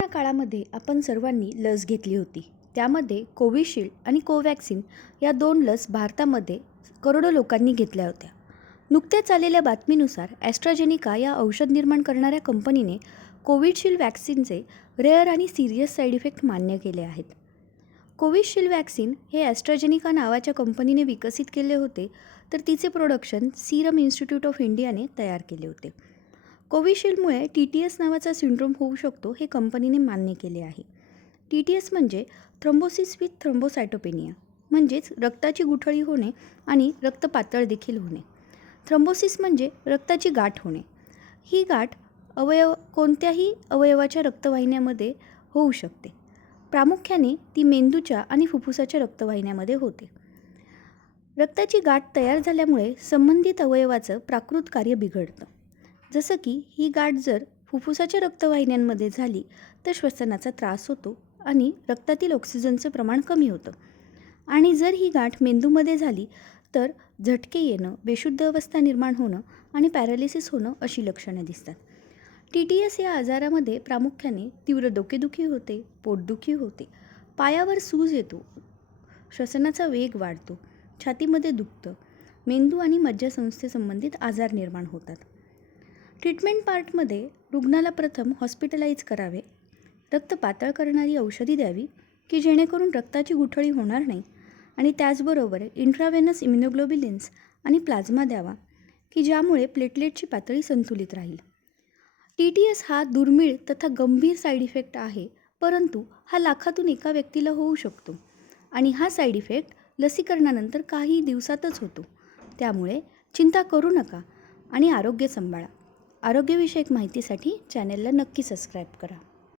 Corona काळामध्ये आपण सर्वांनी लस घेतली होती. त्यामध्ये कोविशिल्ड आणि कोवॅक्सिन या 2 लस भारतामध्ये करोडो लोकांनी घेतल्या होत्या. नुकत्याच आलेल्या बातमीनुसार ॲस्ट्राजेनिका या औषध निर्माण करणाऱ्या कंपनीने कोविशिल्ड वॅक्सिनचे रेअर आणि सिरियस साईड इफेक्ट मान्य केले आहेत. कोविशिल्ड वॅक्सिन हे ॲस्ट्राजेनिका नावाच्या कंपनीने विकसित केले होते, तर तिचे प्रोडक्शन सीरम इन्स्टिट्यूट ऑफ इंडियाने तयार केले होते. कोविशिल्डमुळे TTS नावाचा सिंड्रोम होऊ शकतो हे कंपनीने मान्य केले आहे. TTS म्हणजे थ्रोम्बोसिस विथ थ्रोम्बोसायटोपेनिया, म्हणजेच रक्ताची गुठळी होणे आणि रक्त पातळ देखील होणे. थ्रोम्बोसिस म्हणजे रक्ताची गाठ होणे. ही गाठ कोणत्याही अवयवाच्या रक्तवाहिन्यामध्ये होऊ शकते. प्रामुख्याने ती मेंदूच्या आणि फुफ्फुसाच्या रक्तवाहिन्यामध्ये होते. रक्ताची गाठ तयार झाल्यामुळे संबंधित अवयवाचं प्राकृत कार्य बिघडतं. जसं की ही गाठ जर फुफ्फुसाच्या रक्तवाहिन्यांमध्ये झाली तर श्वसनाचा त्रास होतो आणि रक्तातील ऑक्सिजनचं प्रमाण कमी होतं. आणि जर ही गाठ मेंदूमध्ये झाली तर झटके येणं, बेशुद्ध अवस्था निर्माण होणं आणि पॅरालिसिस होणं अशी लक्षणं दिसतात. TTS या आजारामध्ये प्रामुख्याने तीव्र डोकेदुखी होते, पोटदुखी होते, पायावर सूज येतो, श्वसनाचा वेग वाढतो, छातीमध्ये दुखतं, मेंदू आणि मज्जासंस्थेसंबंधित आजार निर्माण होतात. ट्रीटमेंट पार्टमध्ये रुग्णाला प्रथम हॉस्पिटलाइज करावे, रक्त पातळ करणारी औषधी द्यावी की जेणेकरून रक्ताची गुठळी होणार नाही, आणि त्याचबरोबर इंट्राव्हेनस इम्युनोग्लोब्युलिन्स आणि प्लाझ्मा द्यावा की ज्यामुळे प्लेटलेटची पातळी संतुलित राहील. TTS हा दुर्मिळ तथा गंभीर साईड इफेक्ट आहे, परंतु हा लाखातून एका व्यक्तीला होऊ शकतो आणि हा साईड इफेक्ट लसीकरणानंतर काही दिवसातच होतो. त्यामुळे चिंता करू नका आणि आरोग्य सांभाळा. आरोग्यविषयक माहितीसाठी चॅनेलला नक्की सबस्क्राईब करा.